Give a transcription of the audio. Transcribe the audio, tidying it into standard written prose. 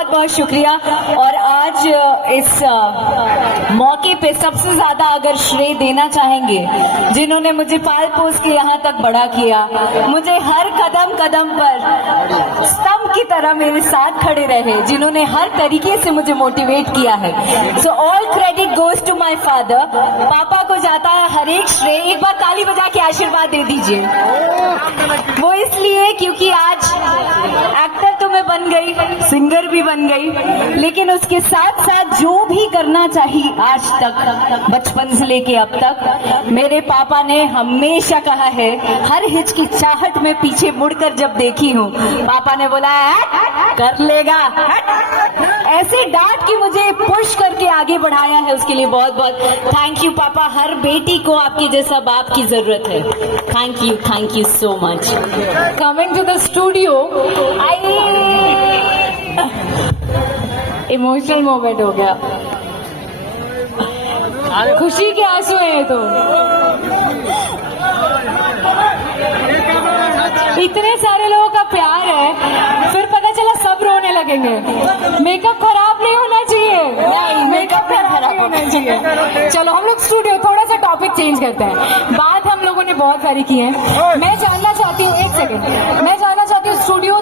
बहुत बहुत शुक्रिया। और आज इस मौके पे सबसे ज्यादा अगर श्रेय देना चाहेंगे जिन्होंने मुझे पाल पोस के यहाँ तक बड़ा किया, मुझे हर कदम कदम पर स्तंभ की तरह मेरे साथ खड़े रहे, जिन्होंने हर तरीके से मुझे मोटिवेट किया है। So all credit goes to my father. पापा को जाता है हर एक श्रेय। एक बार ताली बजा के आशीर्वाद दे दीजिए। वो इसलिए क्योंकि आज एक्टर तो मैं बन गई, सिंगर भी बन गई, लेकिन उसके साथ साथ जो भी करना चाहिए आज तक, बचपन से लेके अब तक, मेरे पापा ने हमेशा कहा है, हर हिचकिचाहट में पीछे मुड़कर जब देखी हूँ, पापा ने बोला है कर लेगा, ऐसे डांट के मुझे पुश करके आगे बढ़ाया है। उसके लिए बहुत बहुत थैंक यू पापा। हर बेटी को आपके जैसा बाप की जरूरत है। Thank you so much. Coming to the studio, emotional moment हो गया, खुशी के आंसू हैं ये तो। इतने सारे लोगों का प्यार है, फिर पता चला सब रोने लगेंगे। मेकअप खराब नहीं होना चाहिए, मेकअप खराब नहीं होना चाहिए। चलो हम लोग स्टूडियो, थोड़ा सा टॉपिक चेंज करते हैं। बात हम लोगों ने बहुत सारी की है। मैं जानना चाहती हूँ, एक सेकंड, मैं जानना चाहती हूँ स्टूडियो